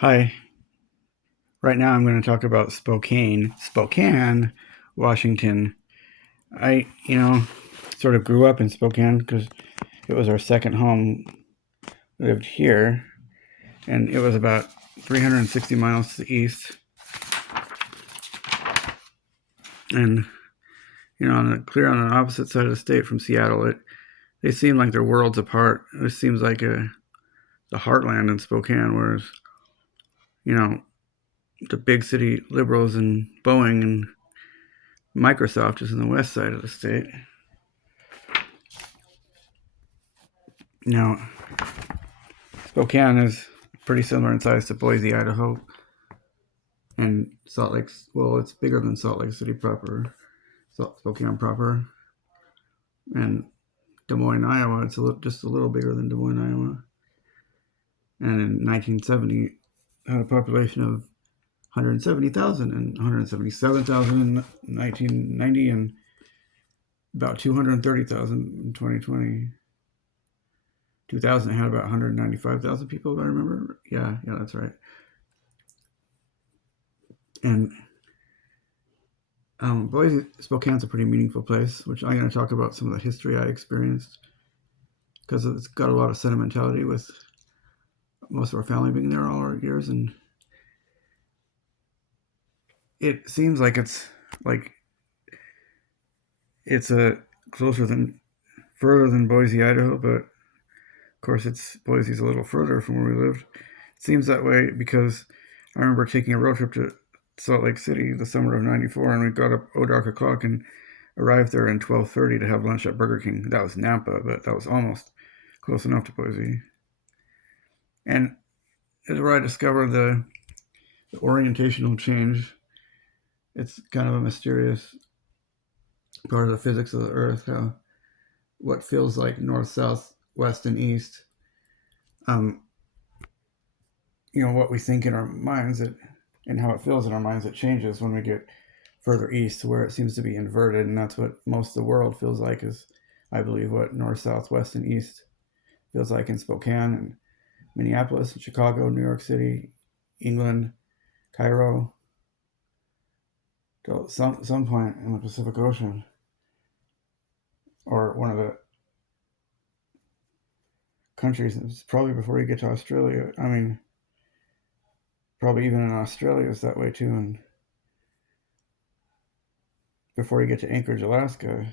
Hi. Right now I'm going to talk about Spokane, Washington. I sort of grew up in Spokane because it was our second home. We lived here, and it was about 360 miles to the east. And, clear on the opposite side of the state from Seattle. They seem like they're worlds apart. It seems like the heartland in Spokane, whereas, you know, the big city liberals and Boeing and Microsoft is in the west side of the state. Now, Spokane is pretty similar in size to Boise, Idaho, and Salt Lake. Well, it's bigger than Salt Lake City proper, Spokane proper, and Des Moines, Iowa. It's just a little bigger than Des Moines, Iowa. And in 1970, had a population of 170,000 and 177,000 in 1990, and about 230,000 in 2020. 2000 had about 195,000 people, if I remember. Yeah, that's right. And Boise, Spokane's a pretty meaningful place, which I'm going to talk about some of the history I experienced because it's got a lot of sentimentality with most of our family being there all our years, and it seems like like it's a further than Boise, Idaho, but of course Boise's a little further from where we lived. It seems that way because I remember taking a road trip to Salt Lake City the summer of '94, and we got up dark o'clock and arrived there in 12:30 to have lunch at Burger King. That was Nampa, but that was almost close enough to Boise. And it's where I discovered the orientational change. It's kind of a mysterious part of the physics of the Earth, how what feels like north, south, west, and east. Um, what we think in our minds, and how it feels in our minds, it changes when we get further east, where it seems to be inverted, and that's what most of the world feels like. Is I believe what north, south, west, and east feels like in Spokane and Minneapolis, and Chicago, New York City, England, Cairo, to some point in the Pacific Ocean, or one of the countries. It's probably before you get to Australia. I mean, probably even in Australia is that way too, and before you get to Anchorage, Alaska.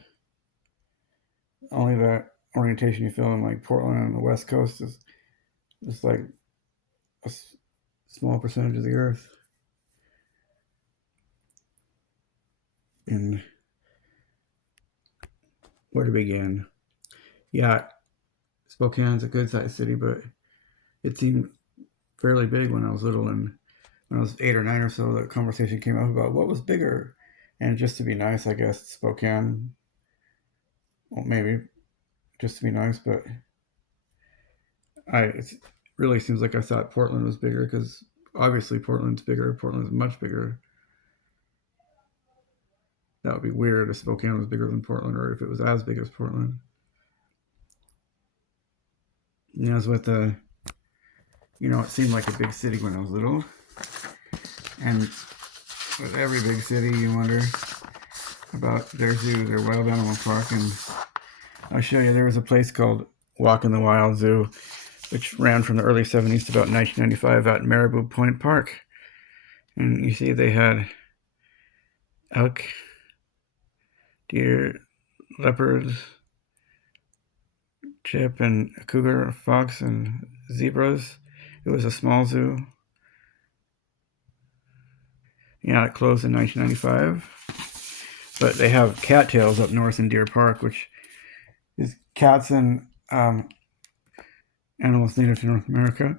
Only that orientation you feel in like Portland on the west coast is just like a small percentage of the Earth. And where to begin? Yeah, Spokane's a good sized city, but it seemed fairly big when I was little. And when I was 8 or 9 or so, the conversation came up about what was bigger. And just to be nice, I guess Spokane, well, maybe just to be nice, but it really seems like I thought Portland was bigger because obviously Portland's bigger. Portland's much bigger. That would be weird if Spokane was bigger than Portland, or if it was as big as Portland. As with it seemed like a big city when I was little, and with every big city, you wonder about their zoo, their wild animal park, and I'll show you. There was a place called Walk in the Wild Zoo, which ran from the early '70s to about 1995 at Marabou Point Park, and you see they had elk, deer, leopards, chip, and a cougar, a fox, and zebras. It was a small zoo. It closed in 1995. But they have cattails up north in Deer Park, which is cats and animals native to North America.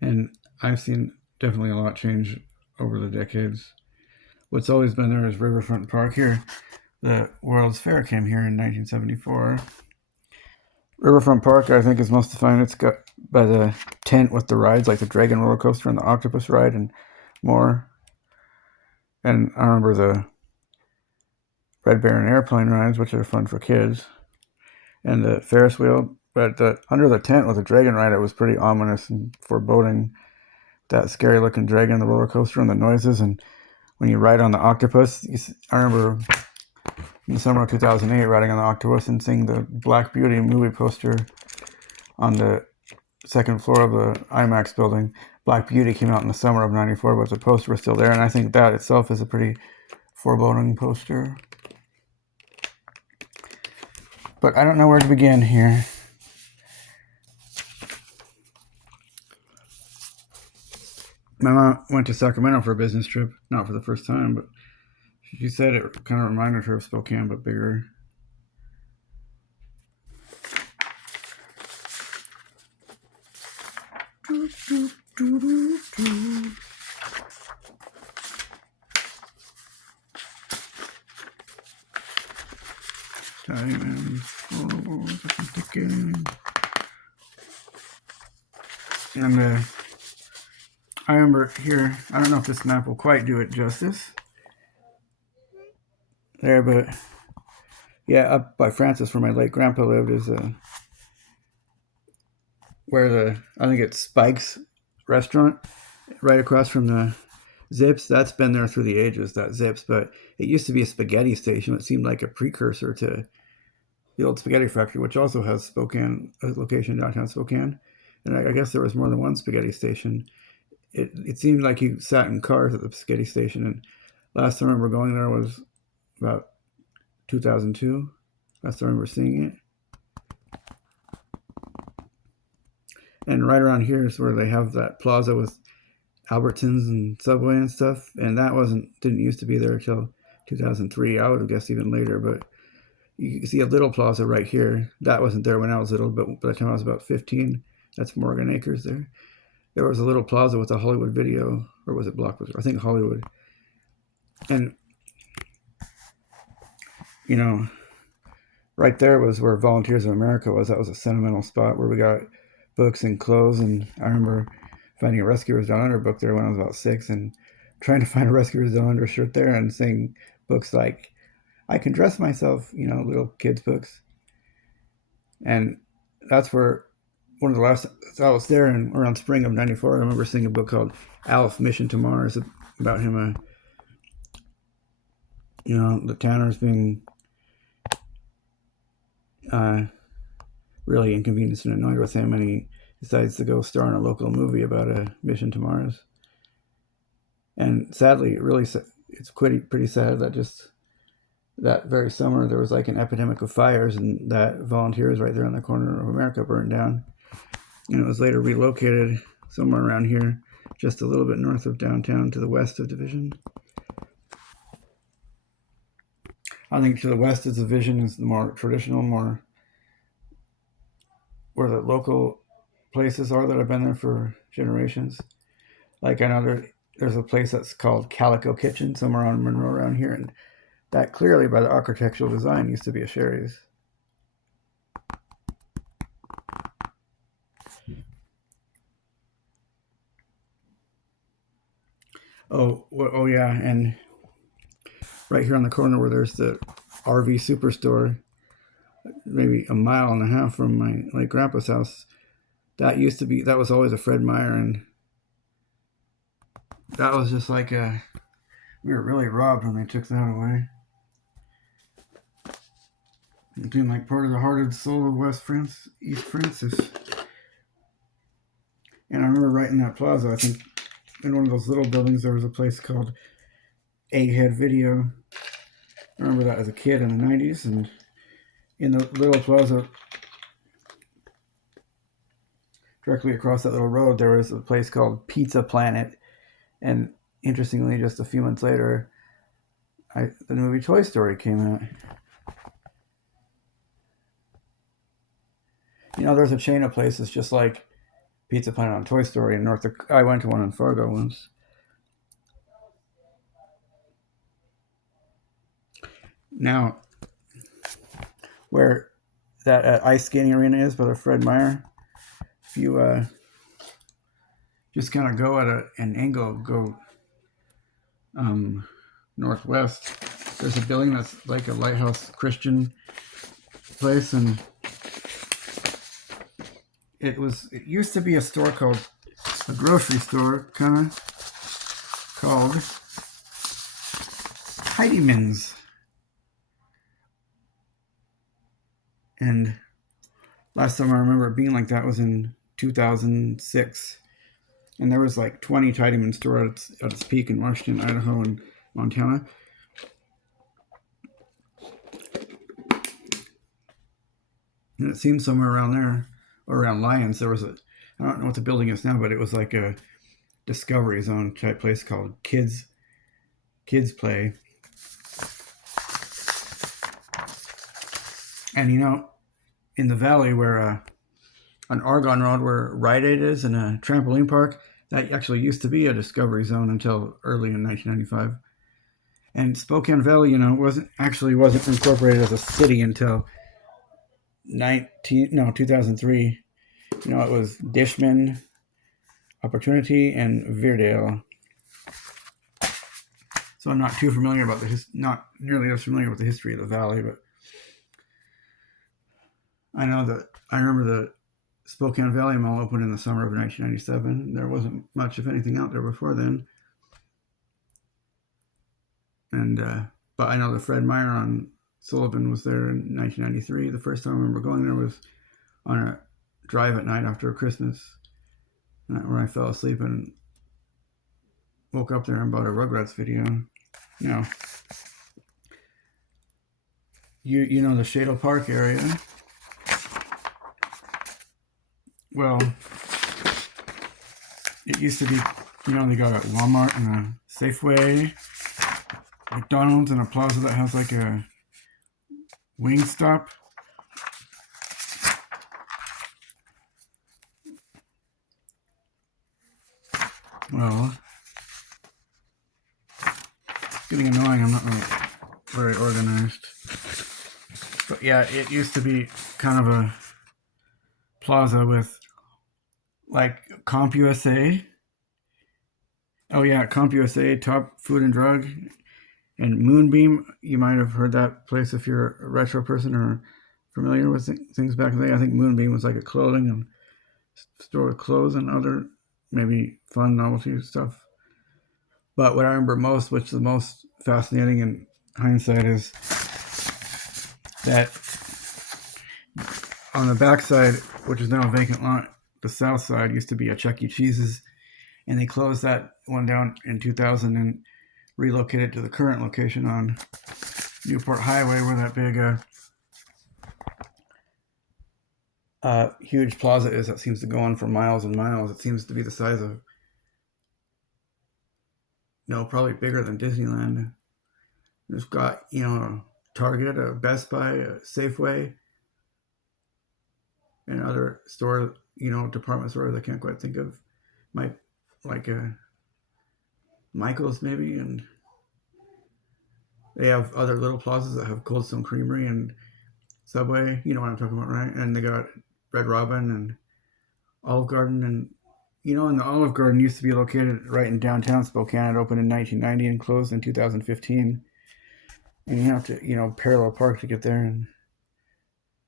And I've seen definitely a lot change over the decades. What's always been there is Riverfront Park here. The World's Fair came here in 1974. Riverfront Park, I think, is most defined. It's got by the tent with the rides, like the Dragon roller coaster and the octopus ride, and more. And I remember the Red Baron airplane rides, which are fun for kids. and the Ferris wheel. But under the tent with the dragon ride, it was pretty ominous and foreboding. That scary looking dragon, the roller coaster, and the noises. And when you ride on the octopus, I remember in the summer of 2008 riding on the octopus and seeing the Black Beauty movie poster on the second floor of the IMAX building. Black Beauty came out in the summer of '94, but the poster was still there, and I think that itself is a pretty foreboding poster. But I don't know where to begin here. My mom went to Sacramento for a business trip, not for the first time, but she said it kind of reminded her of Spokane, but bigger. And I remember here, I don't know if this map will quite do it justice there, but yeah, up by Francis, where my late grandpa lived, is where I think it's Spike's restaurant, right across from the Zips. That's been there through the ages, that Zips, but it used to be a spaghetti station. It seemed like a precursor to the old spaghetti factory, which also has Spokane, a location downtown Spokane. And I guess there was more than one spaghetti station. It seemed like you sat in cars at the spaghetti station. And last time I remember going there was about 2002. Last time I remember seeing it. And right around here is where they have that plaza with Albertsons and Subway and stuff. And that didn't used to be there until 2003. I would have guessed even later, but you can see a little plaza right here. That wasn't there when I was little, but by the time I was about 15, that's Morgan Acres there. There was a little plaza with a Hollywood Video, or was it Blockbuster? I think Hollywood. And, you know, right there was where Volunteers of America was. That was a sentimental spot where we got books and clothes. And I remember finding a Rescuers Down Under book there when I was about 6 and trying to find a Rescuers Down Under shirt there and seeing books like I Can Dress Myself, little kids' books. And that's where one of the last, I was there around spring of '94. I remember seeing a book called Alf, Mission to Mars, about him, the Tanners being really inconvenienced and annoyed with him, and he decides to go star in a local movie about a mission to Mars. And sadly, it's pretty sad that just that very summer there was like an epidemic of fires, and that Volunteers right there on the corner of America burned down. And it was later relocated somewhere around here, just a little bit north of downtown to the west of Division. I think to the west of Division is the more traditional, more where the local places are that have been there for generations. Like I know there's a place that's called Calico Kitchen somewhere on Monroe around here, and that clearly by the architectural design used to be a Sherry's. Oh yeah, and right here on the corner where there's the RV Superstore, maybe a mile and a half from my late grandpa's house, that was always a Fred Meyer, and that was just like we were really robbed when they took that away. It seemed like part of the heart and soul of East Francis. And I remember right in that plaza, I think in one of those little buildings, there was a place called Egghead Video. I remember that as a kid in the 90s. And in the little plaza, directly across that little road, there was a place called Pizza Planet. And interestingly, just a few months later, the movie Toy Story came out. There's a chain of places just like Pizza Planet on Toy Story in North Dakota. I went to one in Fargo once. Now, where that ice skating arena is by the Fred Meyer, if you just kind of go at an angle, go northwest, there's a building that's like a lighthouse Christian place, and It used to be a store called a grocery store, kind of called Heideman's, and last time I remember it being like that was in 2006, and there was like 20 Heidemann stores at its peak in Washington, Idaho, and Montana. And it seemed somewhere around there, or around Lyons, there was I don't know what the building is now, but it was like a Discovery Zone type place called Kids Play. And in the valley where on Argonne Road where Rite Aid is and a trampoline park, that actually used to be a Discovery Zone until early in 1995. And Spokane Valley, wasn't incorporated as a city until 2003. It was Dishman, Opportunity, and Virdale. So I'm not too familiar about not nearly as familiar with the history of the valley, but I remember the Spokane Valley Mall opened in the summer of 1997. There wasn't much, if anything, out there before then. And but I know the Fred Meyer on Sullivan was there in 1993. The first time I remember going there was on a drive at night after Christmas, where I fell asleep and woke up there and bought a Rugrats video. You know the Shadle Park area. Well, it used to be, they got a Walmart and a Safeway, McDonald's, and a plaza that has like a Wingstop. Well, it's getting annoying. I'm not really very organized. But yeah, it used to be kind of a plaza with like CompUSA. Oh yeah, CompUSA, Top Food and Drug, and Moonbeam. You might have heard that place if you're a retro person or familiar with things back in the day. I think Moonbeam was like a clothing and store with clothes and other maybe fun novelty stuff. But what I remember most, which is the most fascinating in hindsight, is that on the backside, which is now a vacant lot, the south side used to be a Chuck E. Cheese's, and they closed that one down in 2000 and relocated to the current location on Newport Highway, where that big huge plaza is that seems to go on for miles and miles. It seems to be the size of, probably bigger than Disneyland. It's got, a Target, a Best Buy, a Safeway, and other stores, department stores I can't quite think of. Michael's maybe, and they have other little plazas that have Cold Stone Creamery and Subway. You know what I'm talking about, right? And they got Red Robin and Olive Garden, and and the Olive Garden used to be located right in downtown Spokane. It opened in 1990 and closed in 2015. And you have to, parallel park to get there and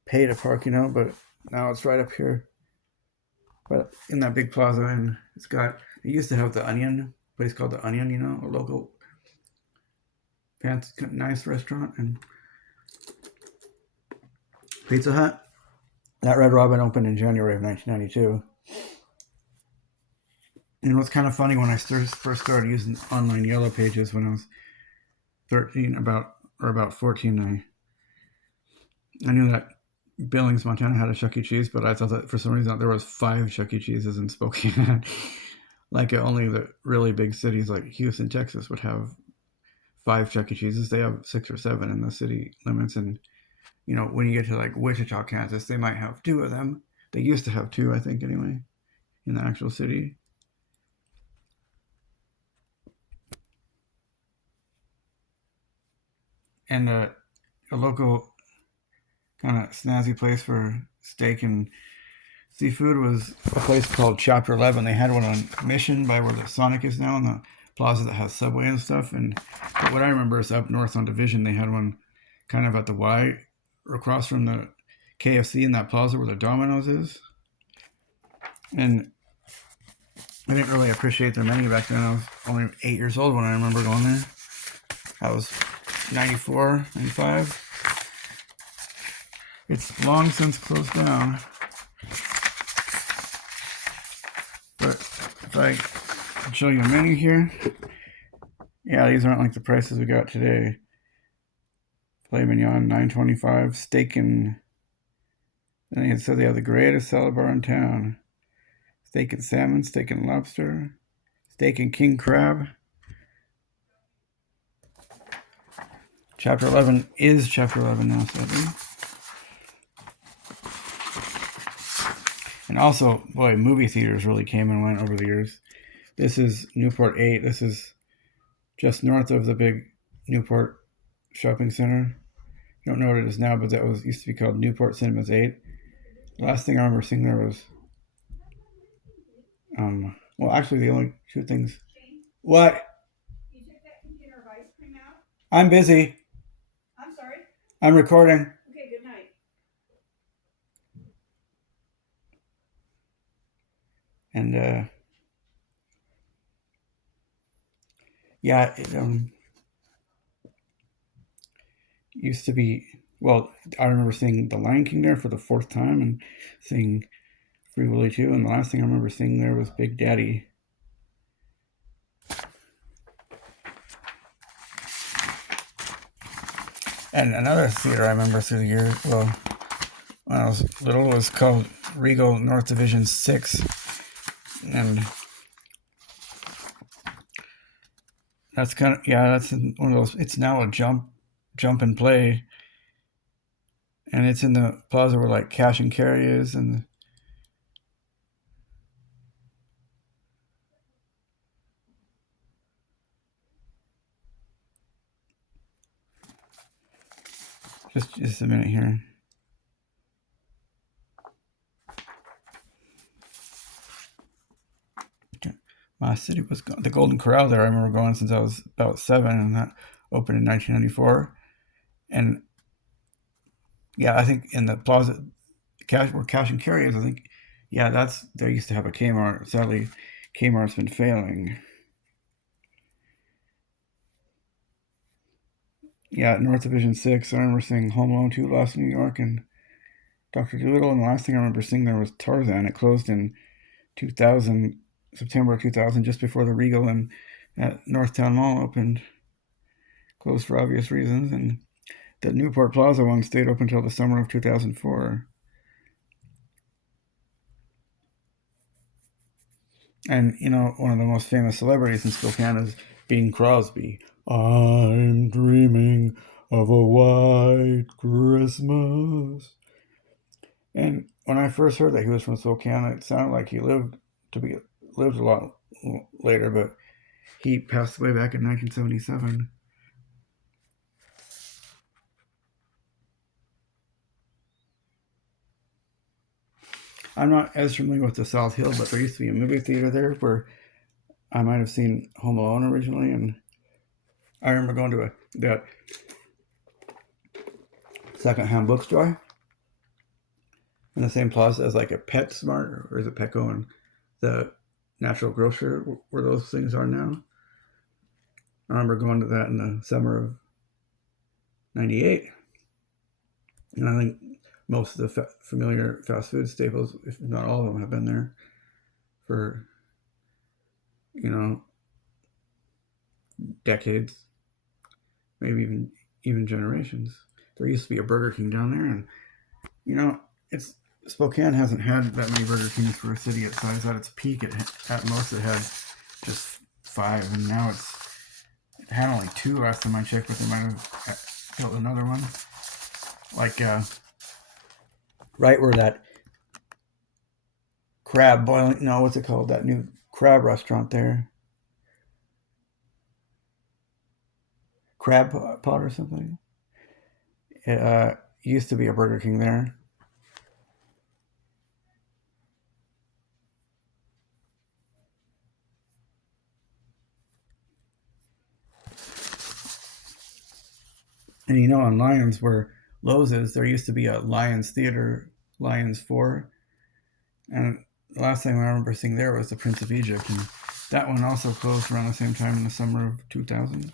pay to park, but now it's right up here. But in that big plaza, and it used to have the Onion, place called the Onion, a local fancy, nice restaurant, and Pizza Hut. That Red Robin opened in January of 1992. And what's kind of funny, when I first started using online Yellow Pages when I was 13, about 14, I knew that Billings, Montana had a Chuck E. Cheese, but I thought that for some reason there was 5 Chuck E. Cheeses in Spokane. Like only the really big cities like Houston, Texas would have 5 Chuck E. Cheeses. They have 6 or 7 in the city limits. And, when you get to like Wichita, Kansas, they might have 2 of them. They used to have 2, I think, anyway, in the actual city. And a local kind of snazzy place for steak and seafood was a place called Chapter 11. They had one on Mission by where the Sonic is now, in the plaza that has Subway and stuff. But what I remember is up north on Division, they had one kind of at the Y, across from the KFC in that plaza where the Domino's is. And I didn't really appreciate their menu back then. I was only 8 years old when I remember going there. I was 94, 95. It's long since closed down. But if I show you a menu here, yeah, these aren't like the prices we got today. Filet mignon, $9.25. Steak and then it said they have the greatest salad bar in town. Steak and salmon, steak and lobster, steak and king crab. Chapter 11 is Chapter 11 now, sadly. And also, boy, movie theaters really came and went over the years. This is Newport 8. This is just north of the big Newport shopping center. I don't know what it is now, but that was used to be called Newport Cinemas 8. The last thing I remember seeing there was, well, actually, the only two things. What? I'm busy. I'm recording. And yeah, it used to be. Well, I remember seeing The Lion King there for the fourth time and seeing Free Willy too. And the last thing I remember seeing there was Big Daddy. And another theater I remember through the years, well, when I was little, was called Regal North Division 6. And that's kind of, yeah, that's one of those, it's now a jump and play. And it's in the plaza where like Cash and Carry is. And just a minute here. My city was the Golden Corral there. I remember going since I was about 7, and that opened in 1994. And yeah, I think in the plaza, where Cash and Carry is, I think, yeah, they used to have a Kmart. Sadly, Kmart's been failing. Yeah, North Division 6. I remember seeing Home Alone 2, Lost in New York, and Dr. Dolittle. And the last thing I remember seeing there was Tarzan. It closed in 2000, September 2000, just before the Regal and at Northtown Mall opened. Closed for obvious reasons. And the Newport Plaza one stayed open until the summer of 2004. And, one of the most famous celebrities in Spokane is Bing Crosby. I'm dreaming of a white Christmas. And when I first heard that he was from Spokane, it sounded like he lived a lot later, but he passed away back in 1977. I'm not as familiar with the South Hill, but there used to be a movie theater there where I might have seen Home Alone originally, and I remember going to that secondhand bookstore in the same plaza as like a PetSmart, or is it Petco, and the Natural Grocer where those things are now. I remember going to that in the summer of '98, and I think most of the familiar fast food staples, if not all of them, have been there for decades, maybe even generations. There used to be a Burger King down there, and it's Spokane hasn't had that many Burger Kings for a city its size. At its peak, at most it had just 5, and now it had only 2 last time I checked, but they might have built another one. Like right where that crab boiling, no, what's it called? That new crab restaurant there, Crab Pot or something. It used to be a Burger King there. And on Lions, where Lowe's is, there used to be a Lions Theater, Lions 4. And the last thing I remember seeing there was the Prince of Egypt, and that one also closed around the same time in the summer of 2000.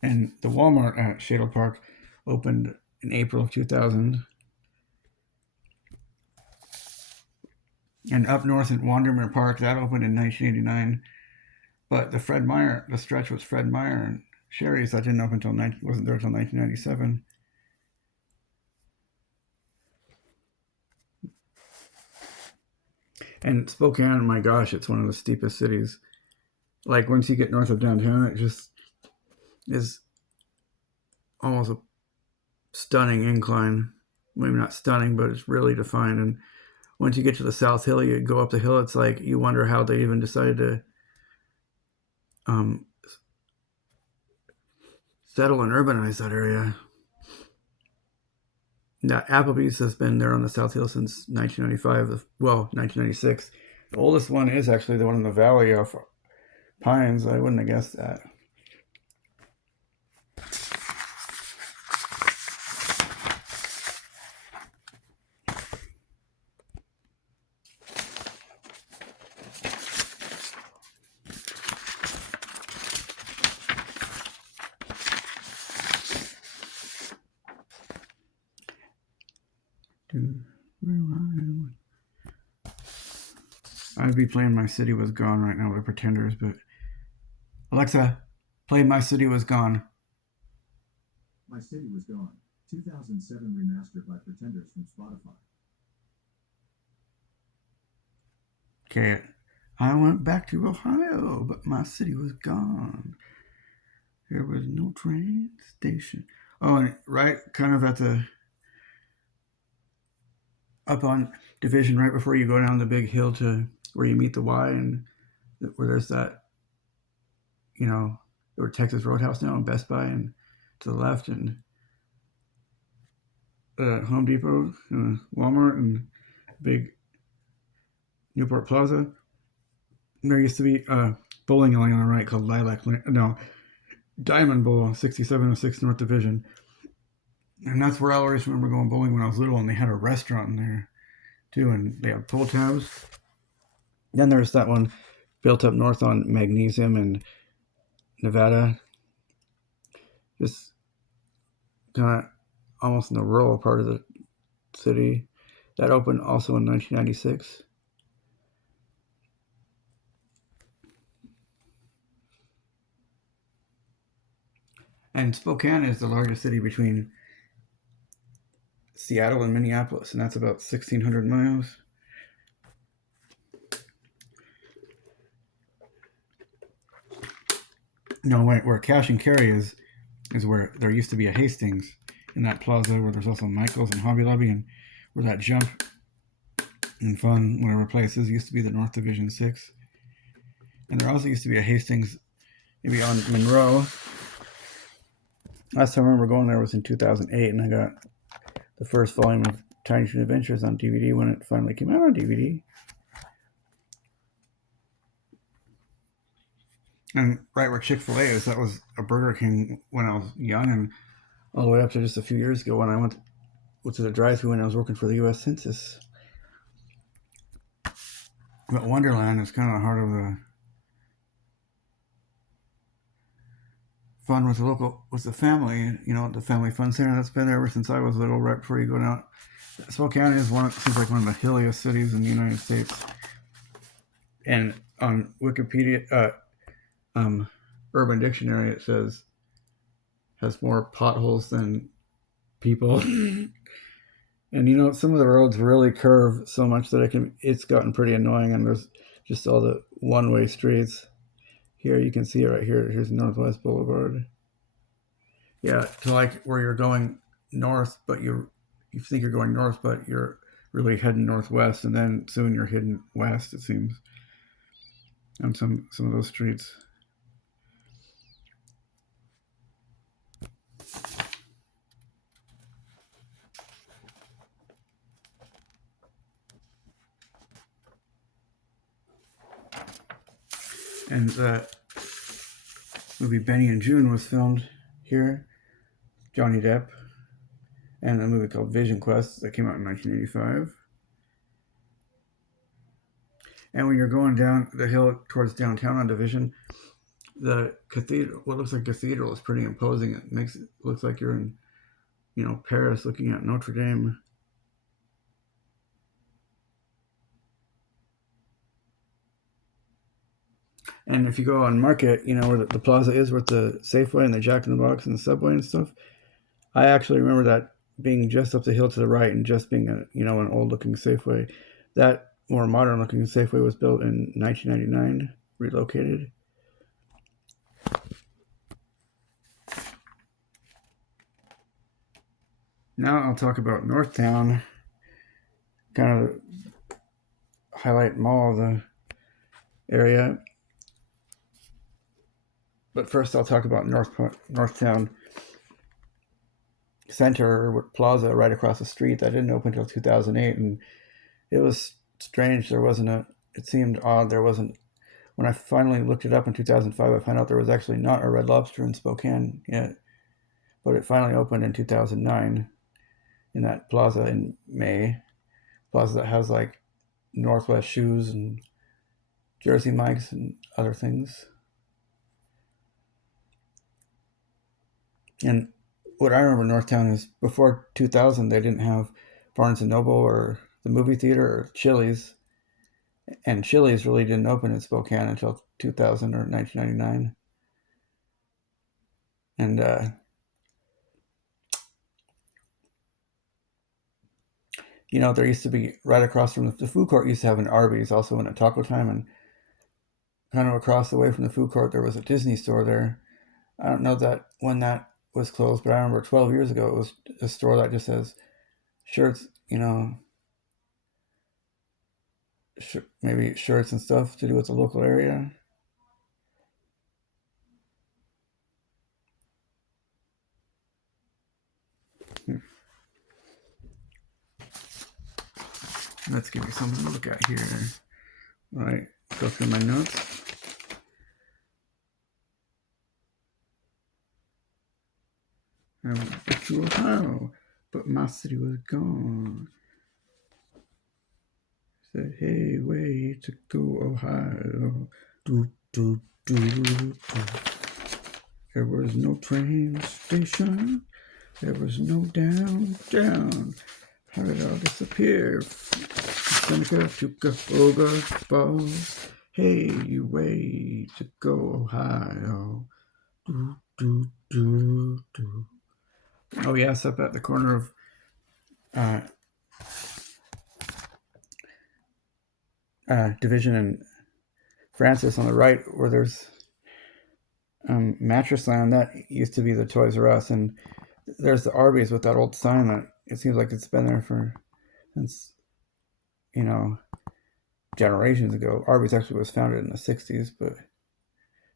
And the Walmart at Shadle Park opened in April of 2000. And up north at Wandermere Park, that opened in 1989. But the stretch was Fred Meyer and Sherry's that didn't open until wasn't there until 1997. And Spokane, my gosh, it's one of the steepest cities. Like once you get north of downtown, it just is almost a stunning incline. Maybe not stunning, but it's really defined. And once you get to the South Hill, you go up the hill. It's like you wonder how they even decided to settle and urbanize that area. Now, Applebee's has been there on the South Hill since 1995. Well, 1996. The oldest one is actually the one in the valley of Pines. I wouldn't have guessed that. I'd be playing My City Was Gone right now with Pretenders, but Alexa, play My City Was Gone. My City Was Gone, 2007 remastered by Pretenders from Spotify. Okay, I went back to Ohio, but my city was gone. There was no train station. Oh, and right kind of at the up on Division, right before you go down the big hill to where you meet the Y, and where there's that, where Texas Roadhouse now and Best Buy, and to the left, and Home Depot, and Walmart, and big Newport Plaza. There used to be a bowling alley on the right called Diamond Bowl, 6706 North Division. And that's where I always remember going bowling when I was little, and they had a restaurant in there too, and they had pull tabs. Then there's that one built up north on Magnesium and Nevada, just kind of almost in the rural part of the city. That opened also in 1996. And Spokane is the largest city between Seattle and Minneapolis, and that's about 1,600 miles. No, where Cash and Carry is where there used to be a Hastings in that plaza, where there's also Michael's and Hobby Lobby, and where that Jump and Fun, whatever places, used to be the North Division 6. And there also used to be a Hastings maybe on Monroe. Last time I remember going there was in 2008, and I got the first volume of Tiny Toon Adventures on DVD when it finally came out on DVD. And right where Chick-fil-A is, that was a Burger King when I was young, and all the way up to just a few years ago when I went to the drive-thru when I was working for the U.S. Census. But Wonderland is kind of the heart of the fun with the family, the family fun center that's been there ever since I was little, right before you go down. Spokane is seems like one of the hilliest cities in the United States. And on Wikipedia, Urban Dictionary, it says has more potholes than people. And some of the roads really curve so much that it's gotten pretty annoying, and there's just all the one-way streets. Here you can see it right here. Here's Northwest Boulevard. Yeah, to like where you're going north, but you think you're going north, but you're really heading northwest, and then soon you're heading west, it seems, on some of those streets. And the movie Benny and June was filmed here. Johnny Depp, and a movie called Vision Quest that came out in 1985. And when you're going down the hill towards downtown on Division, the cathedral, what looks like a cathedral, is pretty imposing. It makes it looks like you're in, Paris, looking at Notre Dame. And if you go on Market, where the plaza is with the Safeway and the Jack in the Box and the Subway and stuff, I actually remember that being just up the hill to the right and just being an old looking Safeway. That more modern looking Safeway was built in 1999, relocated. Now I'll talk about Northtown, kind of highlight mall of the area. But first I'll talk about Northtown Center Plaza right across the street. That didn't open until 2008, and it was strange. It seemed odd. There wasn't, when I finally looked it up in 2005, I found out there was actually not a Red Lobster in Spokane yet. But it finally opened in 2009 in that plaza in May. Plaza that has like Northwest shoes and Jersey Mike's and other things. And what I remember Northtown is before 2000, they didn't have Barnes and Noble or the movie theater or Chili's. And Chili's really didn't open in Spokane until 2000 or 1999. And there used to be right across from the food court used to have an Arby's also in a Taco Time, and kind of across the way from the food court there was a Disney store there. I don't know that when that was closed, but I remember 12 years ago it was a store that just has shirts, maybe shirts and stuff to do with the local area. Let's give you something to look at here. All right, go through my notes. I went back to Ohio, but my city was gone. Said, hey, way to go, Ohio. Do, do, do, do. There was no train station. There was no down. How did it all disappear? Seneca to Cuyahoga Falls. Hey, you way to go, Ohio. Do, do, do, do. Oh, yes, up at the corner of Division and Francis on the right, where there's Mattress Land. That used to be the Toys R Us, and there's the Arby's with that old sign that it seems like it's been there since generations ago. Arby's actually was founded in the 60s, but it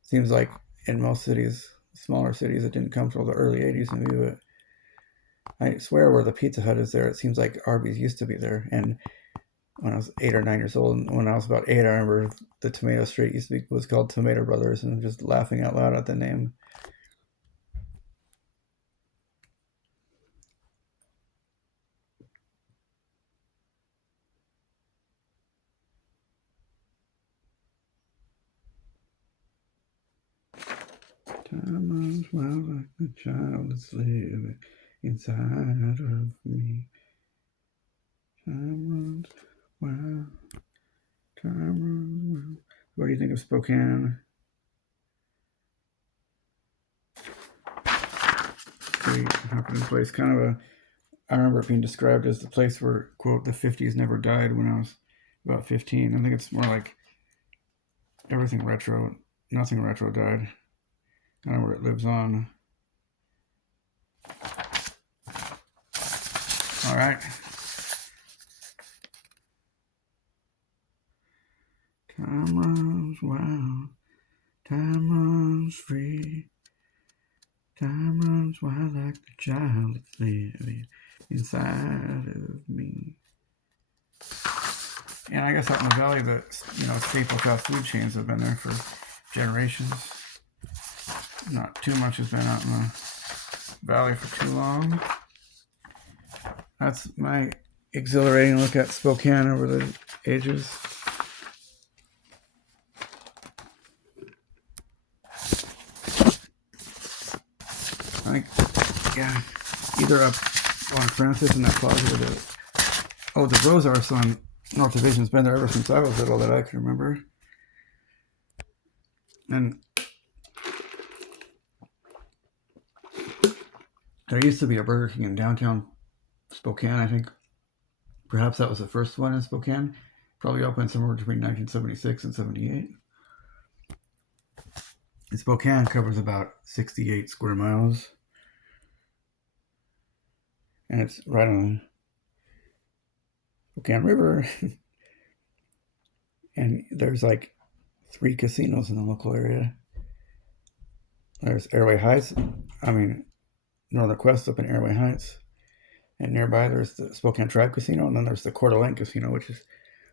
seems like in most cities, smaller cities, it didn't come till the early 80s maybe. But I swear where the Pizza Hut is there, it seems like Arby's used to be there. And when I was 8 or 9 years old, and when I was about 8, I remember the Tomato Street was called Tomato Brothers, and I'm just laughing out loud at the name. Time runs wild like the child that's living inside of me. Time runs wild. Time runs wild. What do you think of Spokane? Great happening place. I remember it being described as the place where, quote, the 50s never died when I was about 15. I think it's more like everything retro. Nothing retro died. Kind of where it lives on. All right. Time runs wild. Time runs free. Time runs wild like the child that's living inside of me. And I guess out in the valley, the staple fast food chains have been there for generations. Not too much has been out in the valley for too long. That's my exhilarating look at Spokane over the ages. I think, yeah, either up on Francis in that closet or the Rose Arts on North Division's been there ever since I was little that I can remember. And there used to be a Burger King in downtown Spokane, I think. Perhaps that was the first one in Spokane. Probably opened somewhere between 1976 and 78. And Spokane covers about 68 square miles. And it's right on the Spokane River. And there's like 3 casinos in the local area. There's Airway Heights. Northern Quest up in Airway Heights. And nearby there's the Spokane Tribe Casino. And then there's the Coeur d'Alene Casino, which is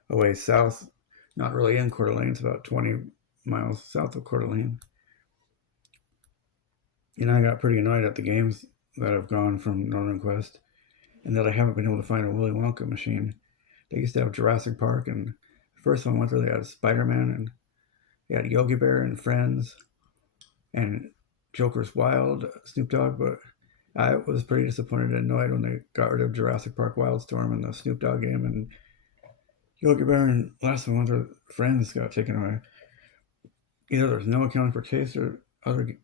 a ways south. Not really in Coeur d'Alene. It's about 20 miles south of Coeur d'Alene. And I got pretty annoyed at the games that have gone from Northern Quest and that I haven't been able to find a Willy Wonka machine. They used to have Jurassic Park, and the first one I went there, they had Spider-Man, and they had Yogi Bear and Friends, and Joker's Wild, Snoop Dogg, but I was pretty disappointed and annoyed when they got rid of Jurassic Park Wildstorm and the Snoop Dogg game, and Yogi Bear and last one went to Friends got taken away. Either there's no accounting for taste or other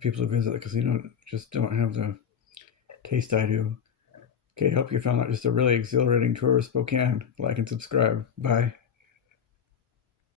people who visit the casino just don't have the taste I do. Okay, hope you found that just a really exhilarating tour of Spokane. Like and subscribe. Bye.